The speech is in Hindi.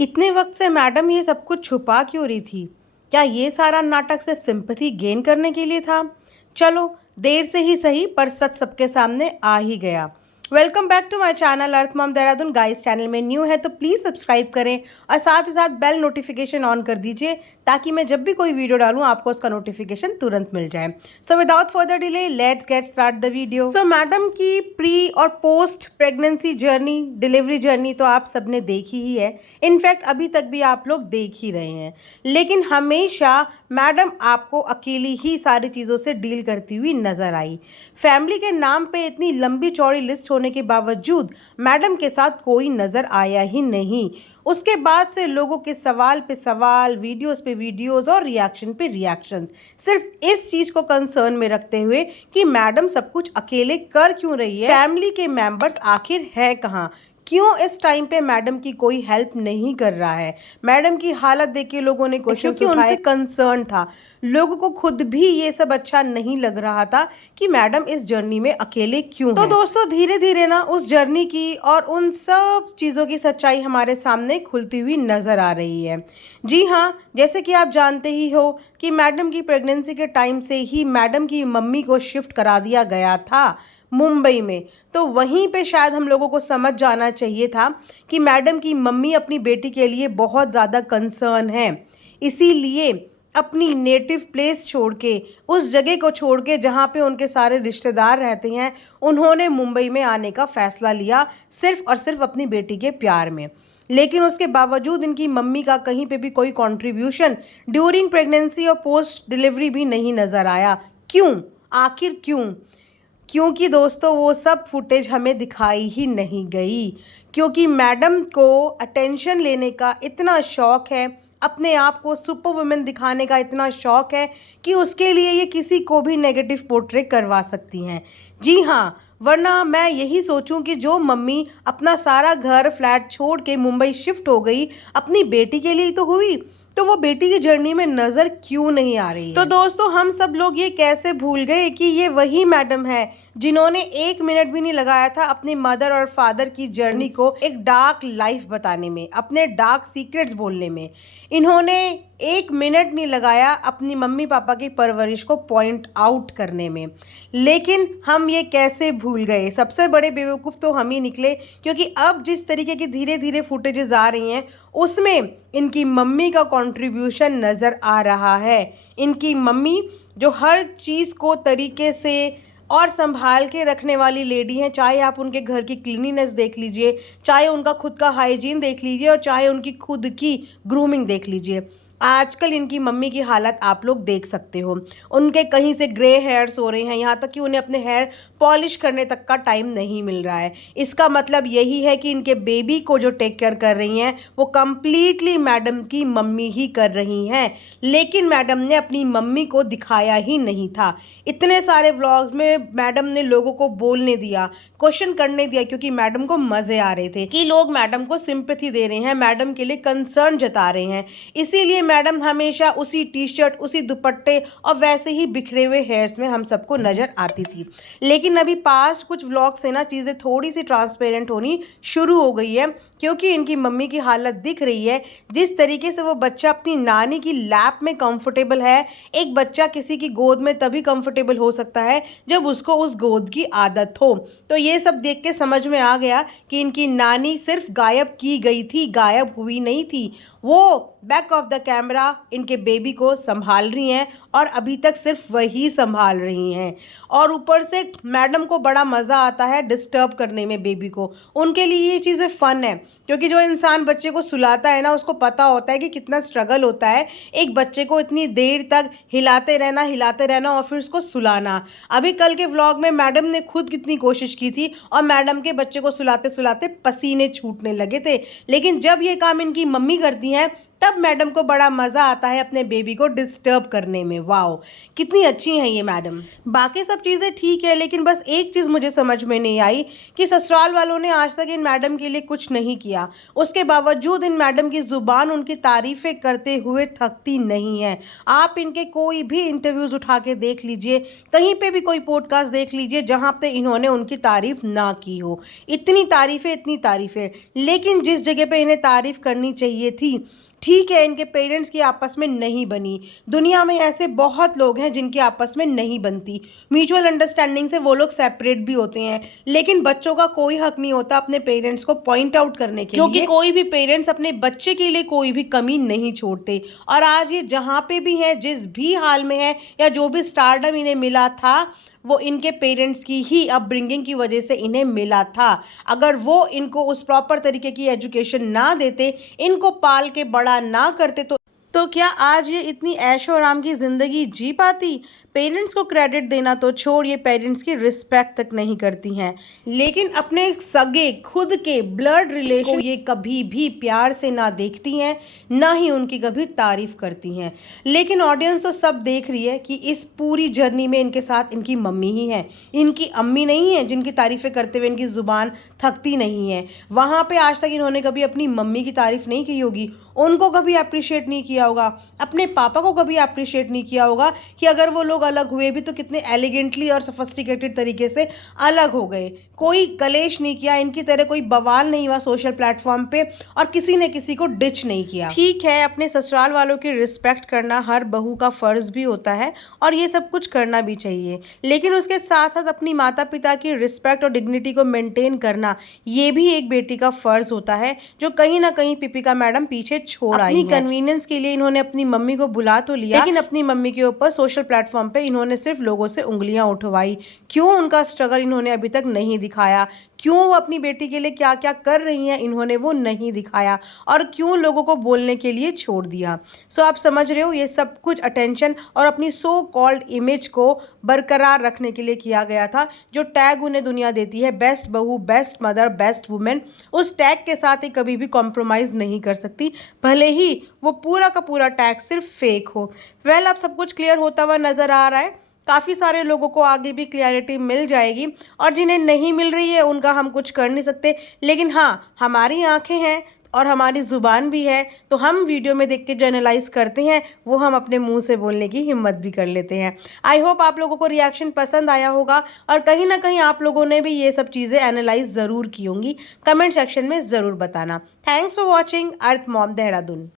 इतने वक्त से मैडम ये सब कुछ छुपा क्यों रही थी? क्या ये सारा नाटक सिर्फ सिंपैथी गेन करने के लिए था? चलो, देर से ही सही पर सच सबके सामने आ ही गया। Welcome back to my channel earth mom Dehradun. Guys, channel में न्यू है तो प्लीज़ सब्सक्राइब करें और साथ ही साथ बेल नोटिफिकेशन ऑन कर दीजिए ताकि मैं जब भी कोई वीडियो डालूं आपको उसका नोटिफिकेशन तुरंत मिल जाए। So without further delay let's get start the video. So madam की प्री और post pregnancy journey, delivery journey तो आप सबने देखी ही है। इनफैक्ट अभी तक भी आप लोग देख ही रहे हैं, लेकिन हमेशा मैडम आपको अकेली ही सारी चीज़ों से डील करती हुई नजर आई। फैमिली के नाम पे इतनी लंबी चौड़ी लिस्ट होने के बावजूद मैडम के साथ कोई नज़र आया ही नहीं। उसके बाद से लोगों के सवाल पे सवाल, वीडियोस पे वीडियोस और रिएक्शन पे रिएक्शंस, सिर्फ इस चीज़ को कंसर्न में रखते हुए कि मैडम सब कुछ अकेले कर क्यों रही है, फैमिली के मेंबर्स आखिर है कहाँ, क्यों इस टाइम पे मैडम की कोई हेल्प नहीं कर रहा है। मैडम की हालत देख के लोगों ने क्वेश्चन उठाए, उनसे कंसर्न था। लोगों को खुद भी ये सब अच्छा नहीं लग रहा था कि मैडम इस जर्नी में अकेले क्यों तो दोस्तों, धीरे धीरे ना उस जर्नी की और उन सब चीज़ों की सच्चाई हमारे सामने खुलती हुई नज़र आ रही है। जी हाँ, जैसे कि आप जानते ही हो कि मैडम की प्रेगनेंसी के टाइम से ही मैडम की मम्मी को शिफ्ट करा दिया गया था मुंबई में। तो वहीं पे शायद हम लोगों को समझ जाना चाहिए था कि मैडम की मम्मी अपनी बेटी के लिए बहुत ज़्यादा कंसर्न है, इसीलिए अपनी नेटिव प्लेस छोड़ के, उस जगह को छोड़ के जहाँ पे उनके सारे रिश्तेदार रहते हैं, उन्होंने मुंबई में आने का फ़ैसला लिया सिर्फ और सिर्फ अपनी बेटी के प्यार में। लेकिन उसके बावजूद इनकी मम्मी का कहीं पे भी कोई कंट्रीब्यूशन ड्यूरिंग प्रेगनेंसी और पोस्ट डिलीवरी भी नहीं नज़र आया। क्यों? आखिर क्यों? क्योंकि दोस्तों, वो सब फुटेज हमें दिखाई ही नहीं गई, क्योंकि मैडम को अटेंशन लेने का इतना शौक है, अपने आप को सुपर वुमेन दिखाने का इतना शौक है कि उसके लिए ये किसी को भी नेगेटिव पोर्ट्रे करवा सकती हैं। जी हाँ, वरना मैं यही सोचूं कि जो मम्मी अपना सारा घर फ्लैट छोड़ के मुंबई शिफ्ट हो गई, अपनी बेटी के लिए तो हुई, तो वो बेटी की जर्नी में नज़र क्यों नहीं आ रही है? तो दोस्तों, हम सब लोग ये कैसे भूल गए कि ये वही मैडम है जिन्होंने 1 मिनट भी नहीं लगाया था अपनी मदर और फादर की जर्नी को एक डार्क लाइफ बताने में, अपने डार्क सीक्रेट्स बोलने में। इन्होंने 1 मिनट नहीं लगाया अपनी मम्मी पापा की परवरिश को पॉइंट आउट करने में। लेकिन हम ये कैसे भूल गए? सबसे बड़े बेवकूफ़ तो हम ही निकले, क्योंकि अब जिस तरीके की धीरे धीरे फुटेजेस आ रही हैं उसमें इनकी मम्मी का कंट्रीब्यूशन नज़र आ रहा है। इनकी मम्मी जो हर चीज़ को तरीके से और संभाल के रखने वाली लेडी हैं, चाहे आप उनके घर की क्लीनिनेस देख लीजिए, चाहे उनका खुद का हाइजीन देख लीजिए और चाहे उनकी खुद की ग्रूमिंग देख लीजिए। आजकल इनकी मम्मी की हालत आप लोग देख सकते हो। उनके कहीं से ग्रे हेयर्स हो रहे हैं, यहाँ तक कि उन्हें अपने हेयर पॉलिश करने तक का टाइम नहीं मिल रहा है। इसका मतलब यही है कि इनके बेबी को जो टेक केयर कर रही हैं वो कम्प्लीटली मैडम की मम्मी ही कर रही हैं। लेकिन मैडम ने अपनी मम्मी को दिखाया ही नहीं था। इतने सारे व्लॉग्स में मैडम ने लोगों को बोलने दिया, क्वेश्चन करने दिया, क्योंकि मैडम को मज़े आ रहे थे कि लोग मैडम को सिंपैथी दे रहे हैं, मैडम के लिए कंसर्न जता रहे हैं। इसीलिए मैडम हमेशा उसी टी शर्ट, उसी दुपट्टे और वैसे ही बिखरे हुए हेयर्स में हम सबको नज़र आती थी। लेकिन अभी पास कुछ व्लॉग से ना चीज़ें थोड़ी सी ट्रांसपेरेंट होनी शुरू हो गई है, क्योंकि इनकी मम्मी की हालत दिख रही है। जिस तरीके से वो बच्चा अपनी नानी की लैप में कंफर्टेबल है, एक बच्चा किसी की गोद में तभी कंफर्टेबल हो सकता है जब उसको उस गोद की आदत हो। तो ये सब देख के समझ में आ गया कि इनकी नानी सिर्फ गायब की गई थी, गायब हुई नहीं थी। वो बैक ऑफ द कैमरा इनके बेबी को संभाल रही हैं और अभी तक सिर्फ वही संभाल रही हैं। और ऊपर से मैडम को बड़ा मज़ा आता है डिस्टर्ब करने में बेबी को। उनके लिए ये चीज़ें फ़न है, क्योंकि जो इंसान बच्चे को सुलाता है ना, उसको पता होता है कि कितना स्ट्रगल होता है एक बच्चे को इतनी देर तक हिलाते रहना और फिर उसको सुलाना। अभी कल के व्लॉग में मैडम ने खुद कितनी कोशिश की थी और मैडम के बच्चे को सुलाते सुलाते पसीने छूटने लगे थे। लेकिन जब ये काम इनकी मम्मी करती हैं तब मैडम को बड़ा मज़ा आता है अपने बेबी को डिस्टर्ब करने में। वाओ, कितनी अच्छी हैं ये मैडम। बाकी सब चीज़ें ठीक है, लेकिन बस एक चीज़ मुझे समझ में नहीं आई कि ससुराल वालों ने आज तक इन मैडम के लिए कुछ नहीं किया। उसके बावजूद इन मैडम की ज़ुबान उनकी तारीफ़ें करते हुए थकती नहीं है। आप इनके कोई भी इंटरव्यूज़ उठा के देख लीजिए, कहीं पे भी कोई पॉडकास्ट देख लीजिए जहाँ पे इन्होंने उनकी तारीफ़ ना की हो। इतनी तारीफ़ें, लेकिन जिस जगह पे इन्हें तारीफ़ करनी चाहिए थी, ठीक है, इनके पेरेंट्स की आपस में नहीं बनी। दुनिया में ऐसे बहुत लोग हैं जिनकी आपस में नहीं बनती, म्यूचुअल अंडरस्टैंडिंग से वो लोग सेपरेट भी होते हैं, लेकिन बच्चों का कोई हक नहीं होता अपने पेरेंट्स को पॉइंट आउट करने के लिए, क्योंकि कोई भी पेरेंट्स अपने बच्चे के लिए कोई भी कमी नहीं छोड़ते। और आज ये जहाँ पे भी हैं, जिस भी हाल में है, या जो भी स्टारडम इन्हें मिला था, वो इनके पेरेंट्स की ही अपब्रिंगिंग की वजह से इन्हें मिला था। अगर वो इनको उस प्रॉपर तरीके की एजुकेशन ना देते, इनको पाल के बड़ा ना करते, तो क्या आज ये इतनी ऐशो आराम की ज़िंदगी जी पाती? पेरेंट्स को क्रेडिट देना तो छोड़िए, पेरेंट्स की रिस्पेक्ट तक नहीं करती हैं, लेकिन अपने सगे खुद के ब्लड रिलेशन को ये कभी भी प्यार से ना देखती हैं, ना ही उनकी कभी तारीफ करती हैं। लेकिन ऑडियंस तो सब देख रही है कि इस पूरी जर्नी में इनके साथ इनकी मम्मी ही है, इनकी अम्मी नहीं है, जिनकी तारीफ़ें करते हुए इनकी ज़ुबान थकती नहीं है। वहाँ पे आज तक इन्होंने कभी अपनी मम्मी की तारीफ़ नहीं की होगी, उनको कभी अप्रिशिएट नहीं किया होगा, अपने पापा को कभी अप्रिशिएट नहीं किया होगा कि अगर वो लोग अलग हुए भी तो कितने एलिगेंटली और सोफिस्टिकेटेड तरीके से अलग हो गए। कोई कलेश नहीं किया, इनकी तरह कोई बवाल नहीं हुआ सोशल प्लेटफॉर्म पे, और किसी ने किसी को डिच नहीं किया। ठीक है, अपने ससुराल वालों की रिस्पेक्ट करना हर बहू का फ़र्ज़ भी होता है, और ये सब कुछ करना भी चाहिए, लेकिन उसके साथ साथ अपनी माता पिता की रिस्पेक्ट और डिग्निटी को मेंटेन करना, ये भी एक बेटी का फ़र्ज़ होता है, जो कहीं ना कहीं पिपिका मैडम पीछे छोड़ आई हैं। अपनी कन्वीनियंस के लिए इन्होंने अपनी मम्मी को बुला तो लिया, लेकिन अपनी मम्मी के ऊपर सोशल प्लेटफॉर्म पे इन्होंने सिर्फ लोगों से उंगलियां उठवाई। क्यों उनका स्ट्रगल इन्होंने अभी तक नहीं दिखाया? क्यों वो अपनी बेटी के लिए क्या क्या कर रही हैं, इन्होंने वो नहीं दिखाया? और क्यों लोगों को बोलने के लिए छोड़ दिया? सो आप समझ रहे हो, ये सब कुछ अटेंशन और अपनी सो कॉल्ड इमेज को बरकरार रखने के लिए किया गया था। जो टैग उन्हें दुनिया देती है, बेस्ट बहू, बेस्ट मदर, बेस्ट वुमेन, उस टैग के साथ ही कभी भी कॉम्प्रोमाइज़ नहीं कर सकती, भले ही वो पूरा का पूरा टैग सिर्फ फेक हो। वेल, अब सब कुछ क्लियर होता हुआ नज़र आ रहा है। काफ़ी सारे लोगों को आगे भी क्लैरिटी मिल जाएगी, और जिन्हें नहीं मिल रही है उनका हम कुछ कर नहीं सकते, लेकिन हाँ, हमारी आंखें हैं और हमारी ज़ुबान भी है, तो हम वीडियो में देख के जो एनालाइज करते हैं वो हम अपने मुंह से बोलने की हिम्मत भी कर लेते हैं। आई होप आप लोगों को रिएक्शन पसंद आया होगा, और कहीं ना कहीं आप लोगों ने भी ये सब चीज़ें एनालाइज ज़रूर की होंगी। कमेंट सेक्शन में ज़रूर बताना। Thanks for watching earth mom Dehradun.